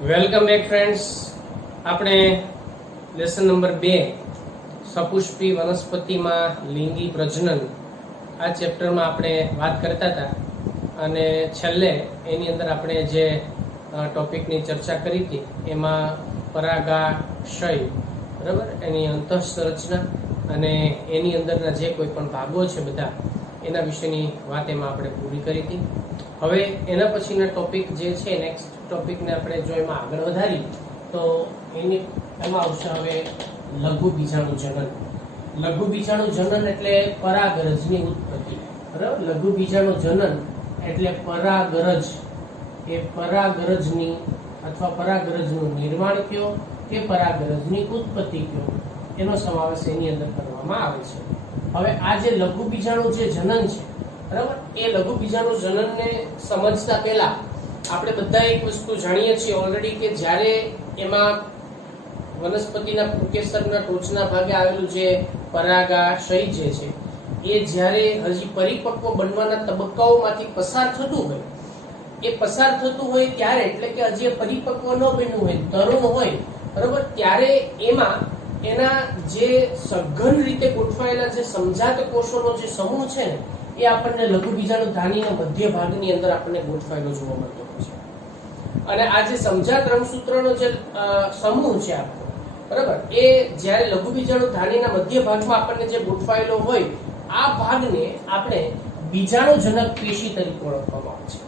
Welcome back friends. આપણે lesson number 2 સપુષ્પી વનસ્પતિમાં લિંગી પ્રજનન આ ચેપ્ટરમાં આપણે વાત કરતા હતા અને છેલ્લે એની અંદર આપણે જે ટોપિકની ચર્ચા કરી હતી એમાં પરાગાશય, બરાબર, એની અંતઃસંરચના અને એની અંદરના જે કોઈ પણ ભાગો છે બધા એના વિશેની વાત એમાં આપણે પૂરી કરી હતી. હવે એના પછીના ટોપિક જે છે નેક્સ્ટ ટોપિકને આપણે જો એમાં આગળ વધારી તો એમાં આવશે હવે લઘુ બીજાણુ જનન. લઘુ બીજાણુ જનન એટલે પરાગરજની ઉત્પત્તિ, બરાબર. લઘુ બીજાણુ જનન એટલે પરાગરજ, એ પરાગરજની અથવા પરાગરજનું નિર્માણ કયો કે પરાગરજની ઉત્પત્તિ કયો, એનો સમાવેશ એની અંદર કરવામાં આવે છે. હવે આ જે લઘુ બીજાણુ જે જનન છે, બરાબર, એ લઘુ બીજાણુ જનનને સમજતા પહેલા આપણે બધા એક વસ્તુ જાણીએ છીએ ઓલરેડી કે જ્યારે એમાં વનસ્પતિના પુંકેસરના ટોચના ભાગે આવેલું જે પરાગાશય જે છે એ જ્યારે હજી પરિપક્વ બનવાના તબક્કાઓમાંથી પસાર થતું હોય, એ પસાર થતું હોય ત્યારે, એટલે કે હજી પરિપક્વ ન બન્યું હોય, તરુણ હોય, બરાબર, ત્યારે એમાં એના જે સઘન રીતે ગોઠવાયેલા જે સમજાત કોષોનો જે સમૂહ છે ને એ આપણને લઘુ બીજાણુ ધાનીના મધ્ય ભાગની અંદર આપણને ગોઠવાયેલો જોવા મળતો હોય છે. અને આ જે સમજાત રંગસૂત્રનો જે સમૂહ છે આપણો, બરાબર, એ જ્યારે લઘુ બીજાણુ ધાનીના મધ્ય ભાગમાં આપણને જે ગોઠવાયેલો હોય આ ભાગને આપણે બીજાણુજનક પેશી તરીકે ઓળખવામાં આવે છે.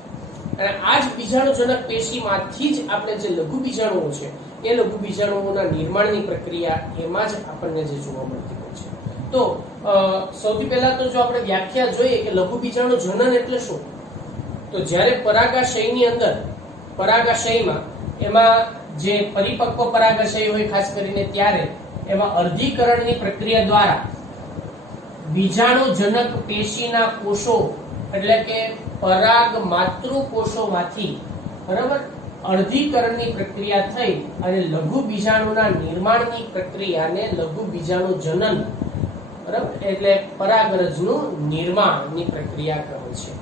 અને આ જ બીજાણુજનક પેશીમાંથી જ આપણે જે લઘુ બીજાણુઓ છે એ લઘુ બીજાણુઓના નિર્માણની પ્રક્રિયા એમાં જ આપણને જે જોવા મળતી હોય છે. તો સૌથી પહેલા તો જો આપણે વ્યાખ્યા જોઈએ કે લઘુ બીજાણુ જનન એટલે શું, તો જ્યારે પરાગાશયની અંદર, પરાગાશયમાં એમાં જે પરિપક્વ પરાગાશય હોય ખાસ કરીને ત્યારે એમાં અર્ધીકરણની પ્રક્રિયા દ્વારા બીજાણુજનક પેશીના કોષો એટલે કે પરાગ માતૃ કોષોમાંથી, બરાબર, અર્ધીકરણની પ્રક્રિયા થઈ અને લઘુ બીજાણુના નિર્માણની પ્રક્રિયાને લઘુ બીજાણુ જનન, બરાબર, એટલે પરાગરજનું નિર્માણની પ્રક્રિયા કહે છે.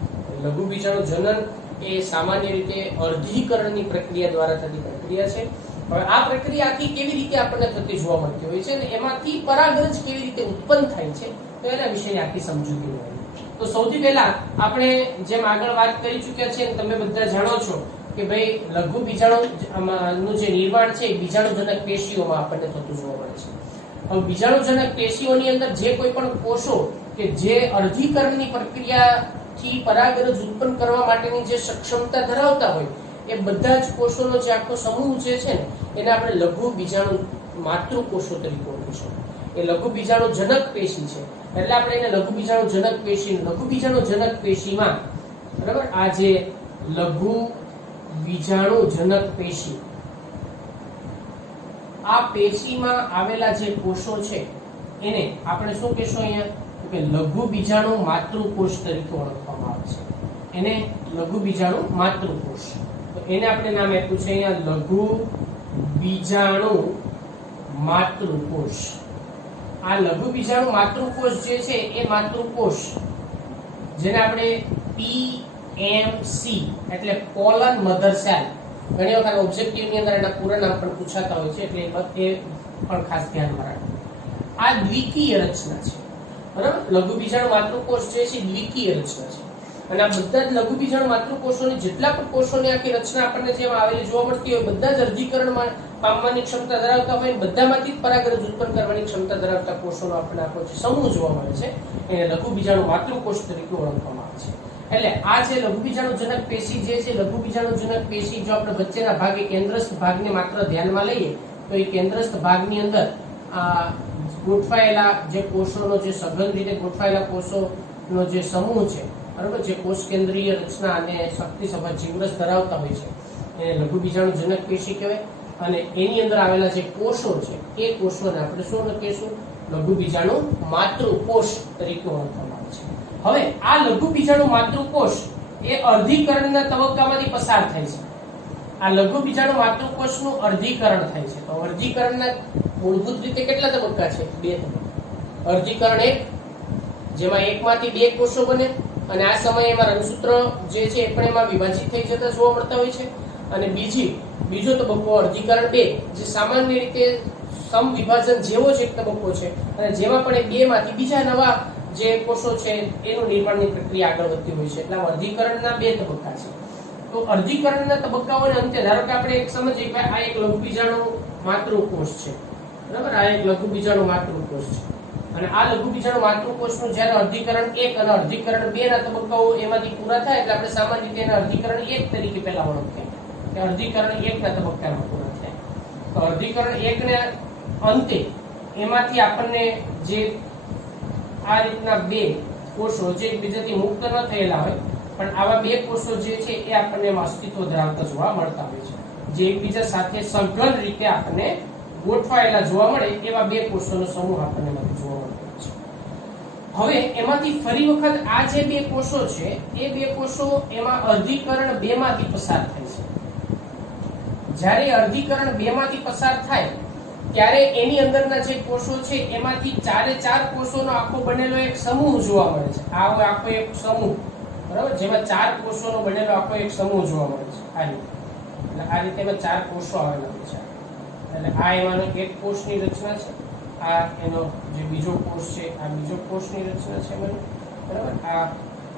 લઘુ બીજાણુ જનન એ સામાન્ય રીતે અર્ધીકરણની પ્રક્રિયા દ્વારા થતી પ્રક્રિયા છે. હવે આ પ્રક્રિયા આખી કેવી રીતે આપણને થતી જોવા મળતી હોય છે અને એમાંથી પરાગરજ કેવી રીતે ઉત્પન્ન થાય છે તો એના વિશેની આખી સમજૂતી હોય. તો સૌથી પહેલા આપણે જેમ આગળ વાત કરી ચૂક્યા છે તમે બધા જાણો છો કે ભાઈ લઘુ બીજાણુ નું જે નિર્માણ છે બીજાણુજનક પેશીઓમાં આપણને થતું જોવા મળે છે. હવે બીજાણુજનક પેશીઓની અંદર જે કોઈ પણ કોષો કે જે અર્ધીકરણની પ્રક્રિયાથી પરાગરજ ઉત્પન્ન કરવા માટેની જે સક્ષમતા ધરાવતા હોય એ બધા જ કોષોનો જે આખો સમૂહ જે છે ને એને આપણે લઘુ બીજાણુ માતૃ કોષો તરીકે ઓળખીશું. એ લઘુ બીજાણુજનક પેશી છે એટલે આપણે એને લઘુ બીજાણુજનક પેશી, લઘુ બીજાણુજનક પેશીમાં, બરાબર, આ જે લઘુ બીજાણુજનક પેશી, આ પેશીમાં આવેલા જે કોષો છે એને આપણે શું કહેશું અહીંયા કે લઘુ બીજાણુ માતૃકોષ તરીકે ઓળખવામાં આવે છે. એને લઘુ બીજાણુ માતૃકોષ, તો એને આપણે નામ આપ્યું છે અહીંયા લઘુ બીજાણુ માતૃકોષ. આ લઘુ બીજાણુ માતૃકોષ જે છે એ માતૃકોષ જેને આપણે PMC એટલે પોલન મધર સેલ, ઘણી વખત ઓબ્જેક્ટિવની અંદર એના પૂરા નામ પણ પૂછાતા હોય છે એટલે એ પણ ખાસ ધ્યાનમાં રાખો. આ દ્વિકીય રચના છે, બરાબર. લઘુ બીજાણુ માતૃકોષ જે છે દ્વિકીય રચના છે અને આ બધા જ લઘુ બીજાણુ માતૃકોષોની જેટલા પણ કોષોની આખી રચના આપણને જેમ આવેલી જોવા મળતી હોય બધા જ અર્ધીકરણમાં પામવાની ક્ષમતા ધરાવતા હોય બધામાંથી જ પરાગરજ ઉત્પન્ન કરવાની ક્ષમતા ધરાવતા કોષોનો આપણને આખો સમૂહ જોવા મળે છે એને લઘુ બીજાણુ માતૃકોષ તરીકે ઓળખવામાં આવે છે. એટલે આ જે લઘુ બીજાણુજનક પેશી જે છે, લઘુ બીજાણુજનક પેશી જો આપણે વચ્ચેના ભાગે કેન્દ્રસ્થ ભાગને માત્ર ધ્યાનમાં લઈએ તો એ કેન્દ્રસ્થ ભાગની અંદર આ ગોઠવાયેલા જે કોષોનો જે સઘન રીતે ગોઠવાયેલા કોષોનો જે સમૂહ છે, બરાબર, જે કોષ કેન્દ્રીય રચના અને શક્તિસભર જીવરસ ધરાવતા હોય છે એને લઘુ બીજાણુજનક પેશી કહેવાય. અને એની અંદર આવેલા જે કોષો છે એ કોષોને આપણે શું કહીશું, લઘુ બીજાણુ માતૃકોષ તરીકે ઓળખવામાં આવે છે. હવે આ લઘુ બીજાણુ માતૃકોષ એ અર્ધીકરણના તબક્કામાંથી પસાર થાય છે. આ લઘુ બીજાણુ માતૃકોષનું અર્ધીકરણ થાય છે. તો અર્ધીકરણના મૂળભૂત રીતે કેટલા તબક્કા છે? 2 તબક્કા. અર્ધીકરણ 1 જેમાં એકમાંથી 2 કોષો બને અને આ સમયે એમાં રંગસૂત્ર જે છે એ પણ એમાં વિભાજિત થઈ જતા જોવા મળતા હોય છે. અને બીજી બીજો તબક્કો અર્ધીકરણ 2, જે સામાન્ય રીતે સમવિભાજન જેવો જ એક તબક્કો છે અને જેમાં પણ એ બે માંથી બીજા નવા જે કોષો છે એનું નિર્માણની પ્રક્રિયા આગળ વધતી હોય છે. એટલે અર્ધીકરણના 2 તબક્કા છે. તો અર્ધીકરણના તબક્કાઓને અંતે ધારો કે આપણે એક સમજીએ કે આ એક લઘુબીજાણુ માતૃકોષ છે, બરાબર? આ એક લઘુબીજાણુ માતૃકોષ છે અને આ લઘુબીજાણુ માતૃકોષનું જ્યારે અર્ધીકરણ 1 અને અર્ધીકરણ 2 ના તબક્કાઓ એમાંથી પૂરા થાય એટલે આપણે સામાન્ય રીતે એને અર્ધીકરણ 1 તરીકે પહેલા ઓળખીએ કે અર્ધીકરણ 1 ના તબક્કામાં પૂરા થાય. તો અર્ધીકરણ 1 ને અંતે એમાંથી આપણને જે આ રીતના 2 કોષો જે એકબીજાથી મુક્ત ન થયેલા હોય પણ આવા 2 કોષો જે છે એ આપણને અસ્તિત્વ ધરાવતા જોવા મળતા હોય છે, જે એકબીજા સાથે સઘન રીતે આપણને ગોઠવાયેલા જોવા મળે એવા 2 કોષોનો સમૂહ આપણને જોવા મળતો છે. હવે એમાંથી ફરી વખત આ જે 2 કોષો છે એ 2 કોષો એમાં અર્ધીકરણ 2 માંથી પસાર થાય છે. જ્યારે અર્ધીકરણ 2 માંથી પસાર થાય ત્યારે એની અંદરના જે કોષો છે એમાંથી 4 કોષોનો આખો બનેલો એક સમૂહ જોવા મળે છે. આ આખો એક સમૂહ, બરાબર, જેમાં 4 કોષોનો બનેલો આખો એક સમૂહ જોવા મળે છે. આ રીતે, એટલે આ રીતે એમાં 4 કોષો આવેલા હોય છે. એટલે આ એમાંનો એક કોષની રચના છે, આ એનો જે બીજો કોષ છે આ બીજો કોષની રચના છે એમાં, બરાબર, આ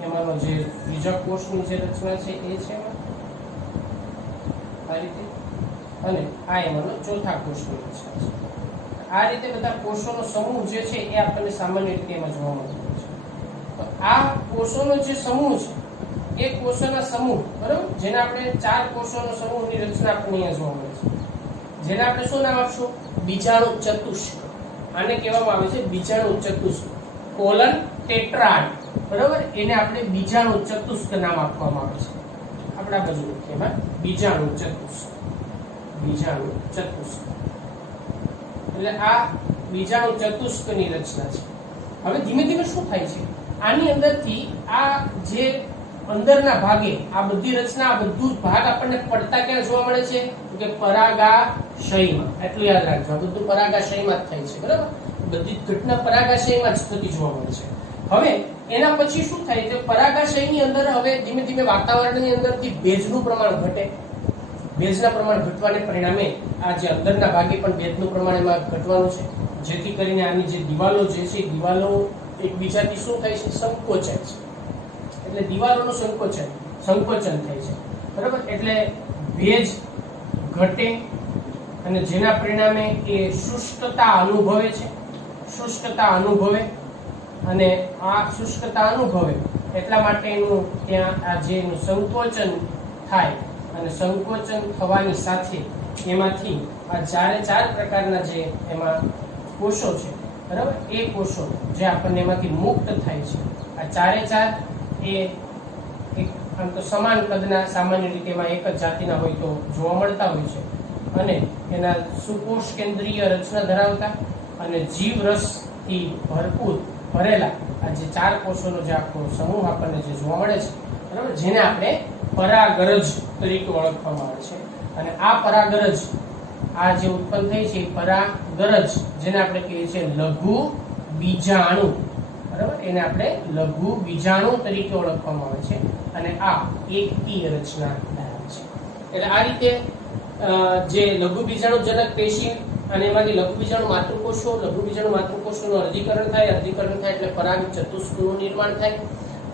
એમાંનો જે બીજા કોષની જે રચના છે એ છે એમાં આ રીતે, અને આ એમાંનો ચોથા કોષની રચના છે. આ રીતે બધા કોષોનો સમૂહ જે છે એ આપણને સામાન્ય રીતે એમાં જોવા મળતો હોય છે. તો આ કોષોનો જે સમૂહ છે એ કોષોના સમૂહ, બરાબર, જેને આપણે 4 કોષોનો સમૂહની રચના આપણને અહીંયા જોવા મળે છે, જેને આપણે શું નામ આપશું? બીજાણુ ચતુષ્ક. આને કહેવામાં આવે છે બીજાણુ ચતુષ્ક કોલન ટેટ્રાડ, બરાબર, એને આપણે બીજાણુ ચતુષ્ક નામ આપવામાં આવે છે. આપણા બાજુ લખીએ એમાં બીજાણુ ચતુષ્ક, બીજાણુ ચતુષ્ક. એટલે આ બીજાણુ ચતુષ્કની રચના છે. હવે ધીમે ધીમે શું થાય છે? આની અંદરથી આ જે અંદરના ભાગે આ બધી રચના, આ બધું ભાગ આપણને પડતા ક્યાં જોવા મળે છે? કે પરાગાશયમાં. એટલું યાદ રાખજો, આ બધું પરાગાશયમાં જ થાય છે, બરાબર? બધી ઘટના પરાગાશયમાં જ થતી જોવા મળે છે. હવે એના પછી શું થાય? કે પરાગાશયની અંદર હવે ધીમે ધીમે વાતાવરણની અંદરથી ભેજનું પ્રમાણ ઘટે. ભેજના પ્રમાણ ઘટવાને પરિણામે આ જે અંદરના ભાગે પણ ભેજનું પ્રમાણ એમાં ઘટવાનું છે, જેથી કરીને આની જે દિવાલો જે છે દિવાલો એકબીજાથી શું થાય છે? સંકોચાય છે. એટલે દિવાલોનું સંકોચન થાય છે, બરાબર? એટલે ભેજ ઘટે અને જેના પરિણામે એ શુષ્કતા અનુભવે છે. શુષ્કતા અનુભવે અને આ શુષ્કતા અનુભવે એટલા માટે એનું ત્યાં આ જે સંકોચન થાય અને સંકોચન થવાની સાથે એમાંથી આ 4 પ્રકારના જે એમાં કોષો છે, બરાબર, એ કોષો જે આપણને એમાંથી મુક્ત થાય છે. આ 4 એ એક આમ તો સમાન કદના, સામાન્ય રીતે એમાં એક જ જાતિના હોય તો જોવા મળતા હોય છે અને એના સુકોષ કેન્દ્રીય રચના ધરાવતા અને જીવરસથી ભરપૂર ભરેલા આ જે 4 કોષોનો જે આખો સમૂહ આપણને જે જોવા મળે છે, બરાબર, જેને આપણે પરાગરજ તરીકે ઓળખવામાં આવે છે. અને આ પરાગરજ આ જે ઉત્પન્ન થઈ છે પરાગરજ, જેને આપણે કહીએ છીએ લઘુ બીજાણુ, બરાબર, એને આપણે લઘુ બીજાણુ તરીકે ઓળખવામાં આવે છે અને આ એકકીય રચના ધરાવે છે. એટલે આ રીતે જે લઘુ બીજાણુજનક પેશી અને એમાંથી લઘુ બીજાણુ માતૃકોષોનું અર્ધીકરણ થાય એટલે પરાગ ચતુષ્કનું નિર્માણ થાય.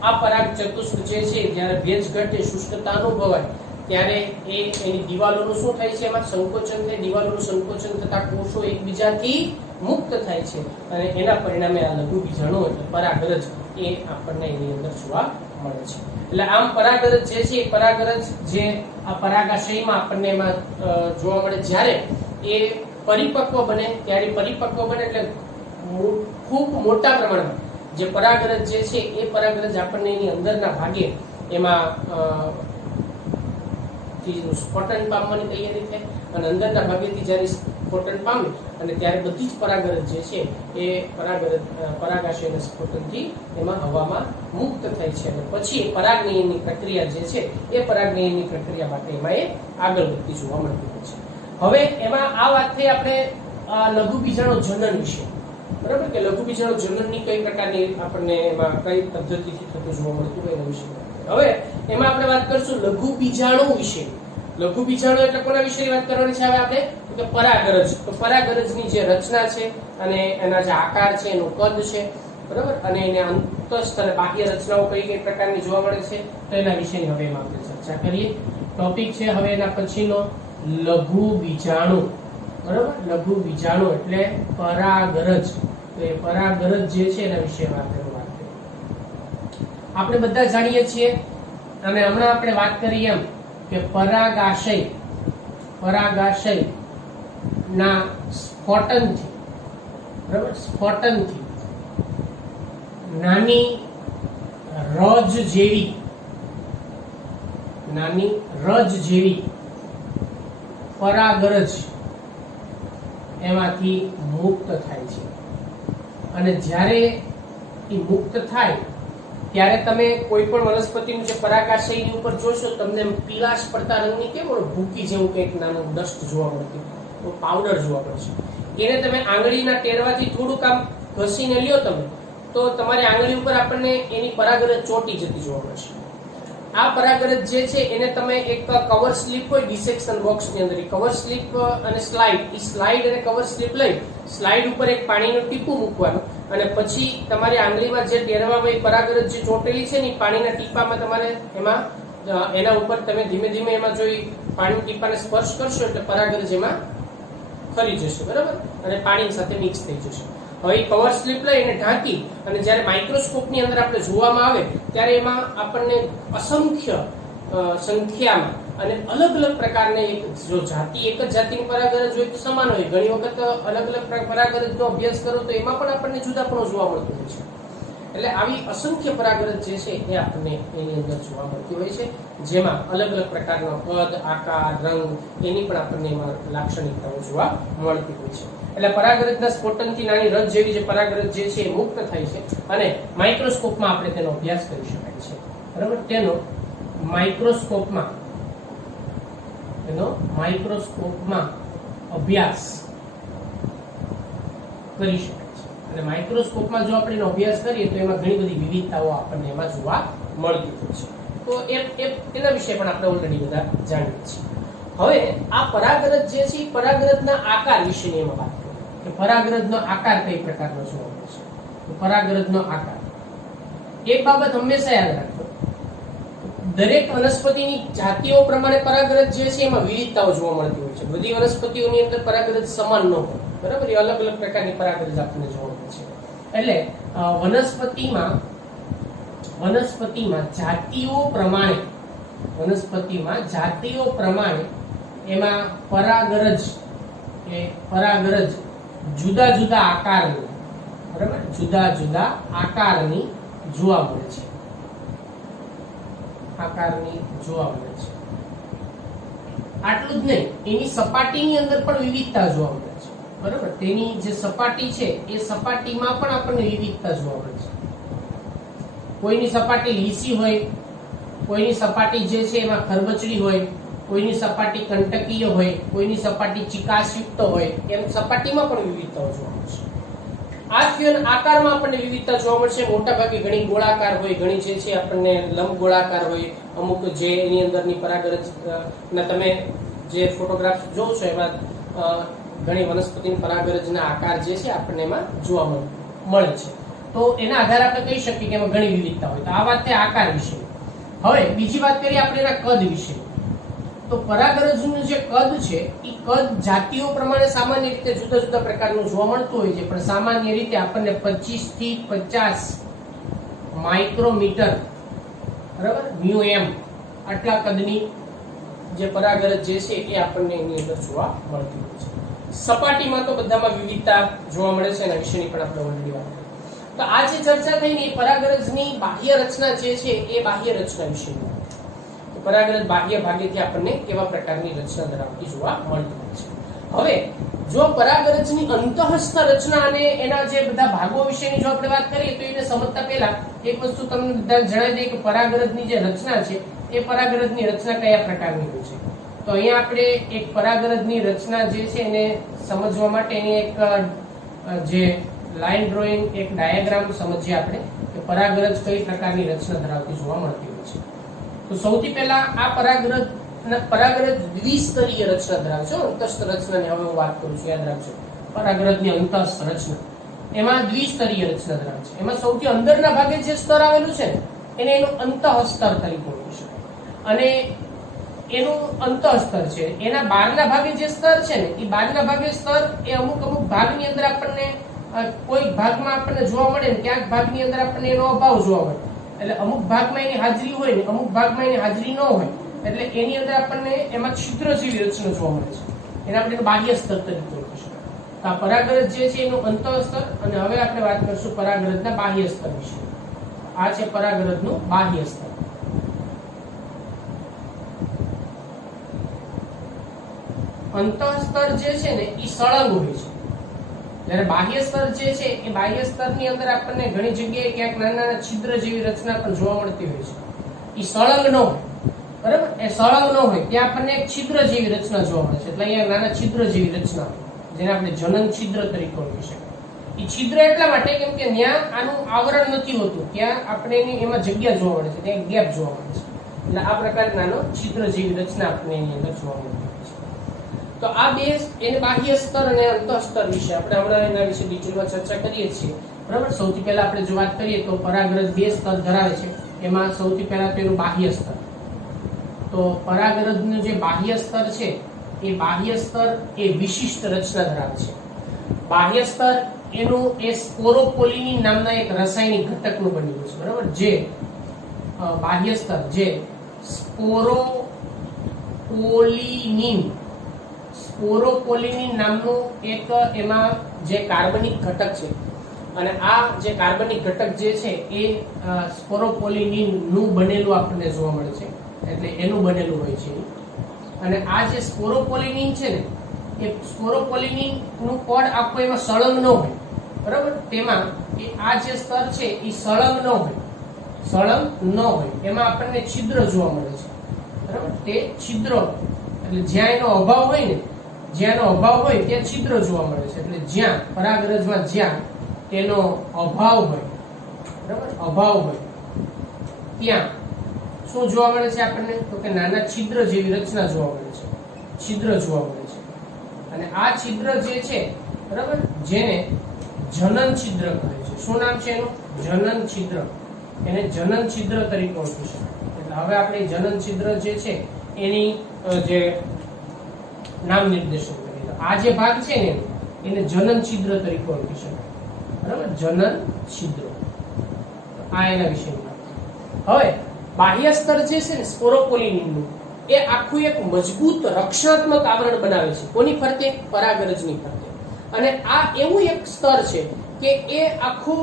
આ પરાગ ચતુષ્ક જે છે જ્યારે ભેજ ઘટે, શુષ્કતા અનુભવાય ત્યારે એની દિવાલોનું શું થાય છે? એમાં સંકોચન થાય. દિવાલોનું સંકોચન થતા કોષો એકબીજાથી મુક્ત થાય છે અને એના પરિણામે આ લઘુ બીજાણુ એટલે પરાગરજ એ આપણને એની અંદર જોવા મળે છે. એટલે આમ પરાગરજ જે છે એ પરાગરજ જે આ પરાગાશયમાં આપણને એમાં જોવા મળે, જ્યારે એ પરિપક્વ બને ત્યારે એટલે ખૂબ મોટા પ્રમાણમાં જે પરાગરજ જે છે એ પરાગરજ આપણને એની અંદરના ભાગે એમાં સ્ફોટન પામવાની તૈયારી થાય અને અંદરના ભાગેથી જ્યારે સ્ફોટન પામે અને ત્યારે બધી જ પરાગરજ જે છે એ પરાગાશયના સ્ફોટનથી એમાં હવામાં મુક્ત થાય છે અને પછી પરાગનયનની પ્રક્રિયા જે છે એ પરાગનયનની પ્રક્રિયા માટે એમાં એ આગળ વધતી જોવા મળતી હોય છે. હવે એમાં આ વાત થઈ આપણે લઘુ બીજાણુ જનન વિશે, બરાબર, કે લઘુ બીજાણુ જનનની કઈ પ્રકારની આપણને એમાં કઈ પદ્ધતિથી થતું જોવા મળતું હોય એના વિશે. હવે એમાં આપણે વાત કરશું લઘુ બીજાણુ વિશે. લઘુ બીજાણુ એટલે કોના વિશે વાત કરવાની છે હવે આપણે? તો પરાગરજ. તો પરાગરજની જે રચના છે અને એના જે આકાર છે, એનું કદ છે, બરાબર, અને એને અંતસ્થ અને બાહ્ય રચનાઓ કઈ કઈ પ્રકારની જોવા મળે છે, તો એના વિશેની હવે એમાં આપણે ચર્ચા કરીએ. ટોપિક છે હવે એના પછીનો લઘુ બીજાણુ. બરાબર, લઘુ બીજાણુ એટલે પરાગરજ. તો એ પરાગરજ જે છે એના વિશે વાત કરીએ. આપણે બધા જાણીએ છીએ અને હમણાં આપણે વાત કરી એમ કે પરાગાશય ના સ્ફોટનથી, બરાબર, સ્ફોટનથી નાની રજ જેવી પરાગરજ એમાંથી મુક્ત થાય છે. અને જ્યારે એ મુક્ત થાય ત્યારે તમે કોઈ પણ વનસ્પતિનું જે પરાગાશયની ઉપર જોશો, તમને પીળાશ પડતા રંગની કેમ ભૂકી જેવું કંઈક નાનું ડસ્ટ જોવા મળતું, પાવડર જોવા મળશે. એને તમે આંગળીના ટેરવાથી થોડુંક આમ ઘસીને લ્યો તમે, તો તમારી આંગળી ઉપર આપણને એની પરાગરજ ચોટી જતી જોવા મળશે. આ પરાગરજ જે છે એને તમે એક કવર સ્લીપ હોય ડિસેક્શન બોક્સની અંદર, કવર સ્લીપ અને સ્લાઇડ અને કવર સ્લીપ લઈ સ્લાઇડ ઉપર એક પાણીનું ટીપું મૂકવાનું અને પછી તમારી આંગળીમાં જે ટેરવામાં પરાગરજ જે ચોટેલી છે ને પાણીના ટીપામાં તમારે એમાં એના ઉપર તમે ધીમે ધીમે એમાં જો પાણી ટીપાને સ્પર્શ કરશો એટલે પરાગરજ એમાં ખરી જશે, બરાબર, અને પાણી સાથે મિક્સ થઈ જશે. હવે કવર સ્લીપ લઈ અને ઢાંકી અને જ્યારે માઇક્રોસ્કોપની અંદર આપણે જોવામાં આવે ત્યારે એમાં આપણને અસંખ્ય સંખ્યામાં અને અલગ અલગ પ્રકારની એક જ જાતિની પરાગરજ હોય તો સમાન હોય, ઘણી વખત અલગ અલગ પરાગરજનો અભ્યાસ કરો તો એમાં પણ આપણને જુદાપણું જોવા મળતું હોય છે. એટલે આવી અસંખ્ય પરાગરજ જે છે એ આપણને એની અંદર જોવા મળતી હોય છે, જેમાં અલગ અલગ પ્રકારનો કદ, આકાર, રંગ એની પણ આપણને એમાં લાક્ષણિકતાઓ જોવા મળતી હોય છે. એટલે પરાગરજના સ્ફોટનથી નાની રજ જેવી જે પરાગરજ જે છે એ મુક્ત થાય છે અને માઇક્રોસ્કોપમાં આપણે તેનો અભ્યાસ કરી શકાય છે, બરાબર. તેનો માઇક્રોસ્કોપમાં અભ્યાસ કરી શકાય છે. અને માઇક્રોસ્કોપમાં જો આપણે એનો અભ્યાસ કરીએ તો એમાં ઘણી બધી વિવિધતાઓ આપણને એમાં જોવા મળતી હોય છે. તો એના વિશે પણ આપણે ઓલરેડી બધા જાણીએ છીએ. હવે આ પરાગરજ જે છે એ પરાગરજના આકાર વિશેની એમાં વાત કરીએ કે પરાગરજનો આકાર કઈ પ્રકારનો જોવા મળે છે. તો પરાગરજનો આકાર એક બાબત હંમેશા યાદ રાખજો, દરેક વનસ્પતિની જાતિઓ પ્રમાણે પરાગરજ જે છે એમાં વિવિધતાઓ જોવા મળતી હોય છે. બધી વનસ્પતિઓની અંદર પરાગરજ સમાન ન હોય, બરાબર, એ અલગ અલગ પ્રકારની પરાગરજ આપણને જોવા મળે છે. એટલે વનસ્પતિમાં જાતિઓ પ્રમાણે એમાં પરાગરજ જુદા જુદા આકારની, બરાબર, જુદા જુદા આકારની જોવા મળે છે. આટલું જ નહીં, એની સપાટીની અંદર પણ વિવિધતા જોવા મળે છે, બરાબર. તેની જે સપાટી છે એ સપાટીમાં પણ આપણને વિવિધતા જોવા મળે છે. કોઈની સપાટી લીસી હોય, કોઈની સપાટી જે છે એમાં ખરબચડી હોય, કોઈની સપાટી કંટકીય હોય, કોઈની સપાટી ચિકાસયુક્ત હોય, એમ સપાટીમાં પણ વિવિધતાઓ જોવા મળશે. આ સિવાય આકારમાં આપણને વિવિધતા જોવા મળશે. મોટા ભાગે ઘણી ગોળાકાર હોય, ઘણી જે છે આપણને લંબ ગોળાકાર હોય, અમુક જે એની અંદરની પરાગરજ ના તમે જે ફોટોગ્રાફ જોવો છો એમાં ઘણી વનસ્પતિની પરાગરજના આકાર જે છે આપણને એમાં જોવા મળે છે. તો એના આધારે આપણે કહી શકીએ કે એમાં ઘણી વિવિધતા હોય. તો આ વાત છે આકાર વિશે. હવે બીજી વાત કરીએ આપણે એના કદ વિશે. તો પરાગરજનું જે કદ છે એ કદ જાતિઓ પ્રમાણે સામાન્ય રીતે જુદા જુદા પ્રકારનું જોવા મળતું હોય છે, પણ સામાન્ય રીતે આપણને 25 થી 50 માઇક્રોમીટર, બરાબર, મ્યુએમ આટલા કદની જે પરાગરજ જે છે એ આપણને એની અંદર જોવા મળતી હોય છે. સપાટીમાં તો બધામાં વિવિધતા જોવા મળે છે, એના વિશેની પણ આપણે ઓલરેડી વાત કરી. તો આ જે ચર્ચા થઈ ને એ પરાગરજની બાહ્ય રચના જે છે એ બાહ્ય રચના વિશેની. પરાગરજ બાહ્ય ભાગેથી આપણને કેવા પ્રકારની રચના ધરાવતી જોવા મળતી હોય છે. હવે જો પરાગરજની અંતઃસ્થ રચના અને એના જે બધા ભાગો વિશેની જો આપણે વાત કરીએ તો એને સમજતા પહેલા એક વસ્તુ તમને બધા જણાવી દઈએ કે પરાગરજની જે રચના છે એ પરાગરજની રચના કયા પ્રકારની હોય છે. તો અહીંયા આપણે એક પરાગરજની રચના જે છે એને સમજવા માટે એની એક જે લાઈન ડ્રોઈંગ, એક ડાયાગ્રામ સમજીએ આપણે કે પરાગરજ કઈ પ્રકારની રચના ધરાવતી જોવા મળતી હોય છે. તો સૌથી પહેલા આ પરાગરજ પરાગરજ દ્વિસ્તરીય રચના ધરાવે છે. અંતસ્થ રચનાની હવે હું વાત કરું છું, યાદ રાખજો. પરાગરજની અંતસ્થ રચના એમાં દ્વિસ્તરીય રચના ધરાવે છે. એમાં સૌથી અંદરના ભાગે જે સ્તર આવેલું છે ને એને એનું અંતઃસ્તર તરીકે ઓળખી શકાય. અને એનું અંતઃસ્તર છે. એના બહારના ભાગે જે સ્તર છે ને એ બહારના ભાગે સ્તર એ અમુક ભાગની અંદર આપણને કોઈ ભાગમાં આપણને જોવા મળે ને ક્યાંક ભાગની અંદર આપણને એનો અભાવ જોવા મળે. એટલે અમુક ભાગમાં એની હાજરી હોય ને અમુક ભાગમાં એની હાજરી ન હોય. એટલે એની અંદર આપણને એમાં છિદ્ર જેવી રચના જોવા મળે છે. એને આપણે બાહ્ય સ્તર તરીકે ઓળખી શકાય. તો આ પરાગરજ જે છે એનું અંતઃસ્તર. અને હવે આપણે વાત કરીશું પરાગરજના બાહ્ય સ્તર વિશે. આ છે પરાગરજનું બાહ્ય સ્તર. અંતઃસ્તર જે છે ને એ સળંગ હોય છે. જ્યારે બાહ્ય સ્તર જે છે એ બાહ્ય સ્તરની અંદર આપણને ઘણી જગ્યાએ ક્યાંક નાના નાના છિદ્ર જેવી રચના પણ જોવા મળતી હોય છે. એ સળંગ ન હોય, બરાબર? એ સળંગ ન હોય ત્યાં આપણને એક છિદ્ર જેવી રચના જોવા મળે છે. એટલે અહીંયા નાના છિદ્ર જેવી રચના જેને આપણે જનન છિદ્ર તરીકે ઓળખી શકીએ. એ છિદ્ર એટલા માટે કેમ કે ત્યાં આનું આવરણ નથી હોતું, ત્યાં આપણે એમાં જગ્યા જોવા મળે છે, ત્યાં ગેપ જોવા મળે છે. એટલે આ પ્રકારે નાનો છિદ્ર જેવી રચના આપણને એની અંદર જોવા મળે છે. તો આ બે એને બાહ્ય સ્તર અને અંતઃસ્તર વિશે આપણે હમણાં એના વિશે ડિટેલમાં ચર્ચા કરીએ છીએ, બરાબર? સૌથી પહેલા આપણે જો વાત કરીએ તો પરાગરજ બે સ્તર ધરાવે છે. એમાં સૌથી પહેલા તો એનું બાહ્ય સ્તર. તો પરાગરજનું જે બાહ્ય સ્તર છે એ બાહ્ય સ્તર એ વિશિષ્ટ રચના ધરાવે છે. બાહ્ય સ્તર એનું એ સ્પોરોપોલિનિન નામના એક રાસાયણિક ઘટકનું બનેલું છે, બરાબર? જે બાહ્ય સ્તર જે સ્પોરોપોલિનિન નામનું એક એમાં જે કાર્બનિક ઘટક છે. અને આ જે કાર્બનિક ઘટક જે છે એ સ્પોરોપોલિનિન નું બનેલું આપણને જોવા મળે છે. એટલે એનું બનેલું હોય છે. અને આ જે સ્પોરોપોલિનિન છે ને એ સ્પોરોપોલિનિન નું પડ આખું એમાં સળંગ ન હોય, બરાબર? તેમાં આ જે સ્તર છે એ સળંગ ન હોય, એમાં આપણને છિદ્ર જોવા મળે છે, બરાબર? તે છિદ્ર એટલે જ્યાં એનો અભાવ હોય ને ત્યાં છિદ્ર જોવા મળે છે. એટલે જ્યાં પરાગરજમાં જ્યાં તેનો અભાવ હોય, બરાબર? ત્યાં શું જોવા મળે છે આપણને? તો કે નાના છિદ્ર જેવી રચના જોવા મળે છે, અને આ છિદ્ર જે છે, બરાબર, જેને જનન છિદ્ર કહે છે. શું નામ છે એનું? જનન છિદ્ર. એને જનન છિદ્ર તરીકે ઓળખી શકાય. એટલે હવે આપણે જનન છિદ્ર જે છે એની જે નામ નિર્દેશન કરીએ. આ જે ભાગ છે ને એને જનન છિદ્ર તરીકે ઓળખી શકાય, બરાબર? જનન છિદ્ર. આ એના વિશેની વાત. હવે બાહ્ય સ્તર જે છે ને સ્પોરોપોલિનિનનું એ આખું એક મજબૂત રક્ષણાત્મક આવરણ બનાવે છે. કોની ફરતે? પરાગરજની ફરતે. અને આ એવું એક સ્તર છે કે એ આખું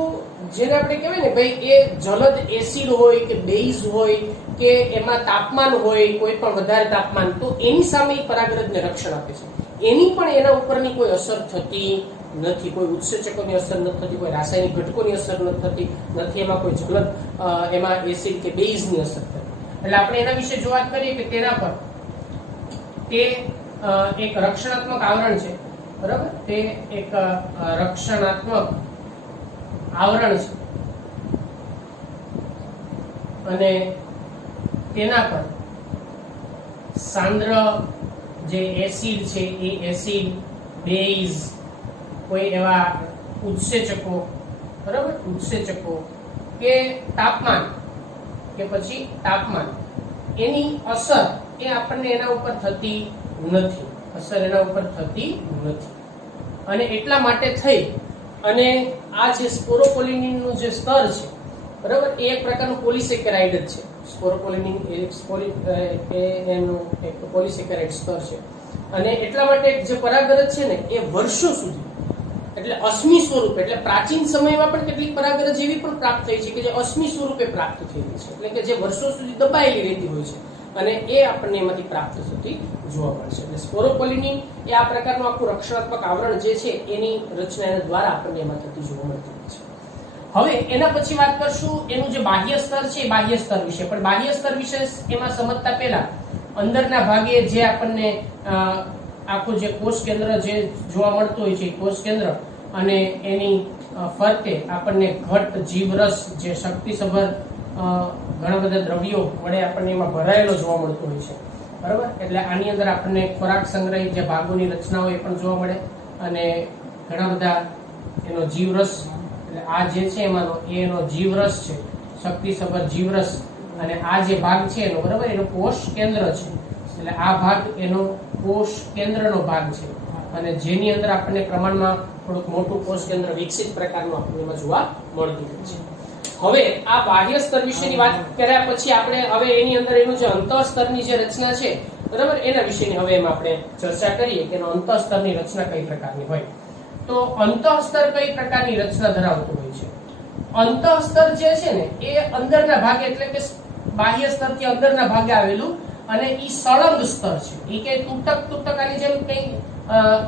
જેને આપણે કહેવાય ને ભાઈ એ જલદ એસિડ હોય કે બેઝ હોય કે એમાં તાપમાન હોય, કોઈ પણ વધારે તાપમાન, તો એની સામે પરાગરજને રક્ષણ આપે છે. એની પણ એના ઉપરની કોઈ અસર થતી નથી. કોઈ ઉત્સેચકોની અસર નથી થતી, કોઈ રાસાયણિક ઘટકોની અસર નથી, એમાં કોઈ જલદ એમાં એસિડ કે બેઝની અસર થતી. એટલે આપણે એના વિશે જો વાત કરીએ કે તેના પર તે એક રક્ષણાત્મક આવરણ છે, બરાબર? તે એક રક્ષણાત્મક આવરણ છે અને તેના પર સાંદ્ર જે એસિડ છે એ એસિડ, બેઝ, કોઈ એવા ઉત્સેચકો, બરાબર, ઉત્સેચકો કે તાપમાન એની અસર એ આપણને એના ઉપર થતી નથી. અને એટલા માટે થઈ અને આ જે સ્પોરોપોલિનિનનું જે સ્તર છે, બરાબર, એ એક પ્રકારનું પોલિસેકેરાઇડ જ છે. સ્પોરોપોલિનિન એનું એક પોલિસેકેરાઇડ સ્તર છે. અને એટલા માટે જે પરાગરજ છે ને એ વર્ષો સુધી, એટલે અશ્મિ સ્વરૂપે, એટલે પ્રાચીન સમયમાં પણ કેટલીક પરાગરજ એવી પણ પ્રાપ્ત થઈ છે કે જે અશ્મિ સ્વરૂપે પ્રાપ્ત થયેલી છે. એટલે કે જે વર્ષો સુધી દબાયેલી રહેતી હોય છે અને એ આપણને એમાંથી પ્રાપ્ત થતી જોવા મળશે. એટલે સ્પોરોપોલિનિન એ આ પ્રકારનું આખું રક્ષણાત્મક આવરણ જે છે એની રચના એના દ્વારા આપણને એમાં થતી જોવા મળતી હોય છે. હવે એના પછી વાત કરશું એનું જે બાહ્ય સ્તર છે એ બાહ્ય સ્તર વિશે. પણ બાહ્ય સ્તર વિશે એમાં સમજતા પહેલા અંદરના ભાગે જે આપણને આખું જે કોષ કેન્દ્ર જે જોવા મળતું હોય છે, કોષ કેન્દ્ર અને એની ફરતે આપણને ઘટ જીવરસ જે શક્તિસભર ઘણા બધા દ્રવ્યો વડે આપણને એમાં ભરાયેલો જોવા મળતો હોય છે. બરાબર. એટલે આની અંદર આપણને ખોરાક સંગ્રહિત જે ભાગોની રચનાઓ એ પણ જોવા મળે અને ઘણા બધા એનો જીવરસ, એટલે આ જે છે એનો જીવરસ છે, શક્તિસભર જીવરસ, અને આ જે ભાગ છે એનો બરાબર એનો કોષ કેન્દ્ર છે. એટલે આ ભાગ એનો કોષ કેન્દ્રનો ભાગ છે અને જેની અંદર આપણને પ્રમાણમાં થોડુંક મોટું કોષ કેન્દ્ર વિકસિત પ્રકારનું આપણને એમાં જોવા મળતું હોય છે. હવે આ બાહ્ય સ્તર વિશેની વાત કર્યા પછી આપણે હવે એની અંદર એનું જે અંતઃસ્તરની જે રચના છે બરાબર એના વિશેની હવે એમાં આપણે ચર્ચા કરીએ કે એનો અંતઃસ્તરની રચના કઈ પ્રકારની હોય. તો અંતઃસ્તર કઈ પ્રકારની રચના ધરાવતું હોય છે? અંતઃસ્તર જે છે ને એ અંદરના ભાગે, એટલે કે બાહ્ય સ્તરથી અંદરના ભાગે આવેલું અને ઈ સળંગ સ્તર છે. ઈ કે તૂટક આની જેમ કઈ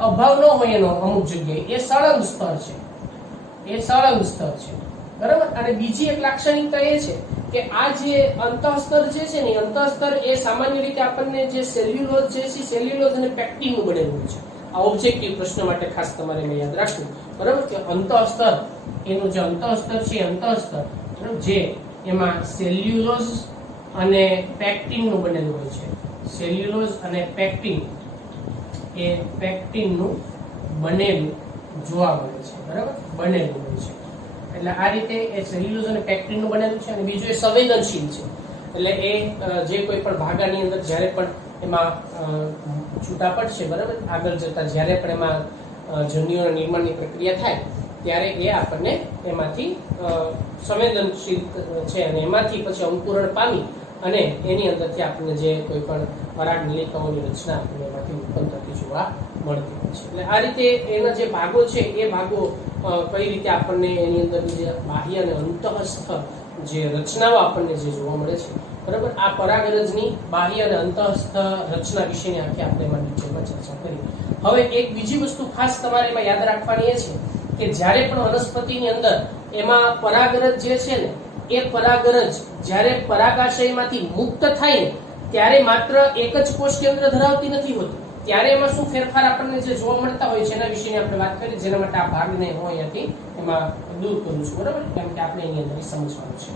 અભાવ ન હોય એનો અમુક જગ્યાએ, એ સળંગ સ્તર છે. એ સળંગ સ્તર છે બરાબર. અને બીજી એક લાક્ષણિકતા એ છે કે આ જે અંતઃસ્તર જે છે ને અંતઃસ્તર એ સામાન્ય રીતે આપણને જે સેલ્યુલોઝ જે છે સેલ્યુલોઝ અને પેક્ટિનનું બનેલું છે. આ ઓબ્જેક્ટિવ પ્રશ્ન માટે ખાસ તમારે યાદ રાખવું બરાબર કે અંતઃસ્તર એનું જે અંતઃસ્તર છે અંતઃસ્તર જે એમાં સેલ્યુલોઝ અને પેક્ટિનનું બનેલું હોય છે. સેલ્યુલોઝ અને પેક્ટિન એ પેક્ટિનનું બનેલું જોવા મળે છે બરાબર, બનેલું હોય છે. એટલે આ રીતે એ સેલ્યુલોઝ અને પેક્ટિનનું બનેલું છે. અને બીજું એ સંવેદનશીલ છે. એટલે એ જે કોઈ પણ ભાગાની અંદર જ્યારે પણ એમાં છૂટા પડશે બરાબર, આગળ જતા જ્યારે પણ એમાં જન્યુઓના નિર્માણની પ્રક્રિયા થાય ત્યારે એ આપણને એમાંથી સંવેદનશીલ છે અને એમાંથી પછી અંકુરણ પામી અને એની અંદરથી આપણને જે કોઈ પણ પરાગ નલિકાઓની રચના આપણને એમાંથી ઉત્પન્ન થતી જોવા મળતી હોય છે. એટલે આ રીતે એના જે ભાગો છે એ ભાગો કઈ રીતે આપણને એની અંદરની જે બાહ્ય અને અંતઃસ્થ જે રચનાઓ આપણને જે જોવા મળે છે બરાબર, આ પરાગરજની બાહ્ય અને અંતઃસ્થ રચના વિશેની આખી આપણે એમાં ડિટેલમાં ચર્ચા કરી. હવે એક બીજી વસ્તુ ખાસ તમારે એમાં યાદ રાખવાની એ છે કે જ્યારે પણ વનસ્પતિની અંદર એમાં પરાગરજ જે છે ને એ પરાગરજ જ્યારે પરાગાશયમાંથી મુક્ત થાય ને ત્યારે માત્ર એક જ કોષ કેન્દ્ર ધરાવતી નથી હોતી. ત્યારે એમાં શું ફેરફાર આપણને જે જોવા મળતા હોય છે એના વિશેની આપણે વાત કરી, જેના માટે આ ભાગને હું અહીંયાથી એમાં દૂર કરું છું બરાબર, કેમ કે આપણે એની અંદર સમજવાનું છે.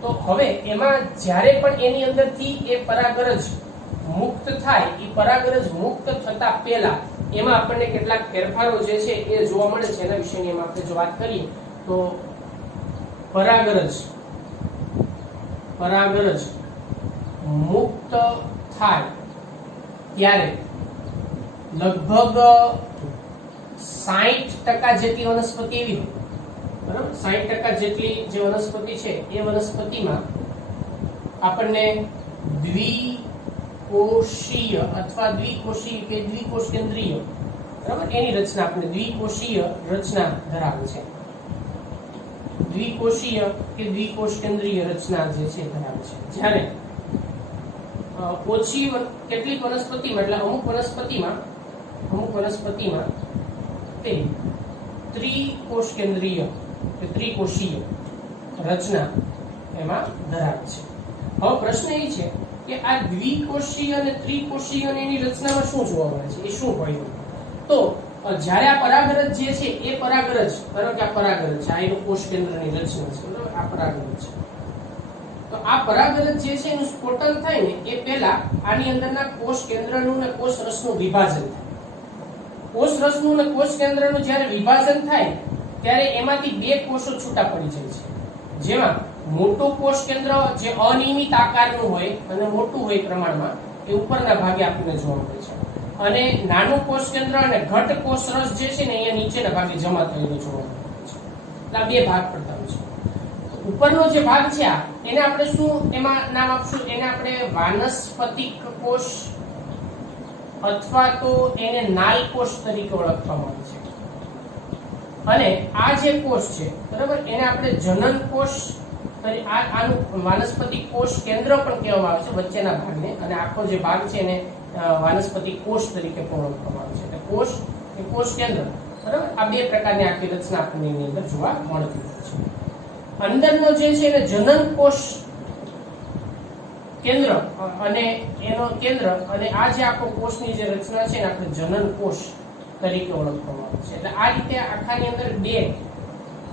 તો હવે એમાં જ્યારે પણ એની અંદરથી એ પરાગરજ મુક્ત થાય, એ પરાગરજ મુક્ત થતા પહેલા એમાં આપણને કેટલાક ફેરફારો જે છે એ જોવા મળે છે. એના વિશેની એમાં આપણે જો વાત કરીએ તો પરાગરજ મુક્ત થાય ત્યારે લગભગ 60% જેટલી વનસ્પતિ એવી હોય બરાબર, 60% જેટલી જે વનસ્પતિ છે એ વનસ્પતિમાં આપણને દ્વિકોષીય અથવા દ્વિકોષીય કે દ્વિકોષ કેન્દ્રીય બરાબર એની રચના આપણે દ્વિકોષીય રચના ધરાવે છે. દ્વિકોષીય કે દ્વિકોષ કેન્દ્રીય રચના જે છે ધરાવે છે. જ્યારે ઓછી કેટલીક વનસ્પતિમાં, એટલે અમુક વનસ્પતિમાં તે ત્રિકોષ કેન્દ્રીય કે ત્રિકોષીય રચના એમાં ધરાવે છે. હવે પ્રશ્ન એ છે કે આ દ્વિકોષીય અને ત્રિકોષીય એની રચનામાં શું જોવા મળે છે, એ શું હોય? તો જ્યારે આ પરાગરજ જે છે એ પરાગરજ બરાબર કે આ પરાગરજ છે, આ એનું કોષ કેન્દ્રની રચના છે બરાબર, આ પરાગરજ છે. તો આ પરાગરજ જે છે એનું સ્ફોટન થાય ને એ પહેલા આની અંદરના કોષ કેન્દ્રનું અને કોષ રસનું વિભાજન થાય. કોષ રસનું અને કોષ કેન્દ્રનું જ્યારે વિભાજન થાય ત્યારે એમાંથી બે કોષો છૂટા પડી જાય છે. જેમાં મોટું કોષ કેન્દ્ર જે અનિયમિત આકારનું હોય અને મોટું હોય પ્રમાણમાં એ ઉપરના ભાગે આપણને જોવા મળે છે, અને નાનું કોષ કેન્દ્ર અને ઘટ કોષ રસ જે છે ને અહીંયા નીચેના ભાગે જમા થયેલો જોવા મળે છે. એટલે આ બે ભાગ પડતા હોય છે. ઉપરનો જે ભાગ છે આ એને આપણે શું એમાં નામ આપશું? એને આપણે વાનસ્પતિક કોષ અથવા તો એને નાલ કોષ તરીકે ઓળખવામાં આવે છે. અને આ જે કોષ છે બરાબર એને આપણે જનન કોષ, આનું વાનસ્પતિક કોષ કેન્દ્ર પણ કહેવામાં આવે છે વચ્ચેના ભાગને, અને આખો જે ભાગ છે એને વાનસ્પતિક કોષ તરીકે પણ ઓળખવામાં આવે છે. એટલે કોષ એ કોષ કેન્દ્ર બરાબર, આ બે પ્રકારની આખી રચના આપણને એની અંદર જોવા મળતી હોય છે. અંદરનો જે છે એને જનન કોષ કેન્દ્ર અને એનો કેન્દ્ર અને આ જે આખો કોષની જે રચના છે એને આપણે જનન કોષ તરીકે ઓળખવામાં આવે છે. એટલે આ રીતે આખાની અંદર બે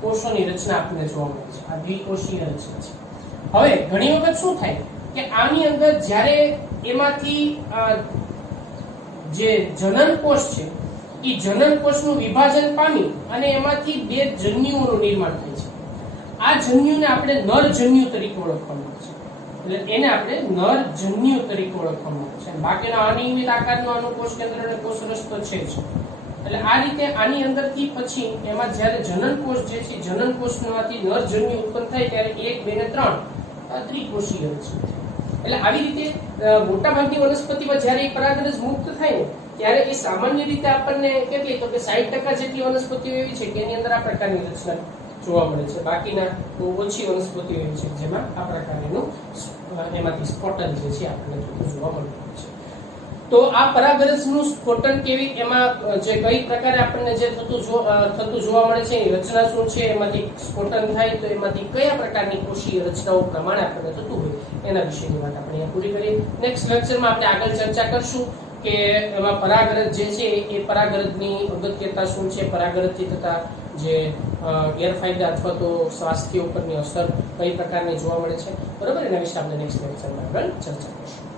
કોષોની રચના આપણને જોવા મળે છે. આ દ્વિકોષીય રચના છે. હવે ઘણી વખત શું થાય કે આની અંદર જ્યારે એમાંથી જે જનન કોષ છે એ જનન કોષનું વિભાજન પામી અને એમાંથી બે જન્યુઓનું નિર્માણ થાય છે. આ જન્યુને આપણે નર જન્યુ તરીકે ઓળખવામાં આવે છે. એટલે એને આપણે નર જન્યુ તરીકે ઓળખવામાં આવે છે. બાકીનો અનિયમિત આકારનો અનુકોષ કેન્દ્ર અને કોષ રસ્તો છે જ. એટલે આ રીતે આની અંદરથી પછી એમાં જ્યારે જનન કોષ જે છે જનન કોષમાંથી નર જન્યુ ઉત્પન્ન થાય ત્યારે 1, 2 ને 3 ત્રિકોષીય રચના થાય. એટલે આવી રીતે મોટાભાગની વનસ્પતિમાં જ્યારે પરાગરજ મુક્ત થાય ને ત્યારે એ સામાન્ય રીતે આપણને કેટલી તો કે 60% જેટલી વનસ્પતિઓ એવી છે કે એની અંદર આ પ્રકારની રચના જોવા મળે છે. બાકીના બહુ ઓછી વનસ્પતિઓ એવી છે જેમાં આ પ્રકારનું એમાંથી સ્ફોટન જે છે આપણને જોવા મળતું છે. તો આ પરાગરજનું સ્ફોટન કેવી એમાં જે કઈ પ્રકારે આપણને જે થતું જોવા મળે છે એની રચના શું છે, એમાંથી સ્ફોટન થાય તો એમાંથી કયા પ્રકારની કોષીય રચનાઓ પ્રમાણે આપણને થતું હોય એના વિશેની વાત આપણે અહીંયા પૂરી કરીએ. નેક્સ્ટ લેક્ચરમાં આપણે આગળ ચર્ચા કરશું કે એમાં પરાગરજ જે છે એ પરાગરજની અગત્યતા શું છે, પરાગરજથી થતા જે ગેરફાયદા અથવા તો સ્વાસ્થ્ય ઉપરની અસર કઈ પ્રકારની જોવા મળે છે. બરોબર, એના વિશે આપણે નેક્સ્ટ લેક્ચરમાં આગળ ચર્ચા કરીશું.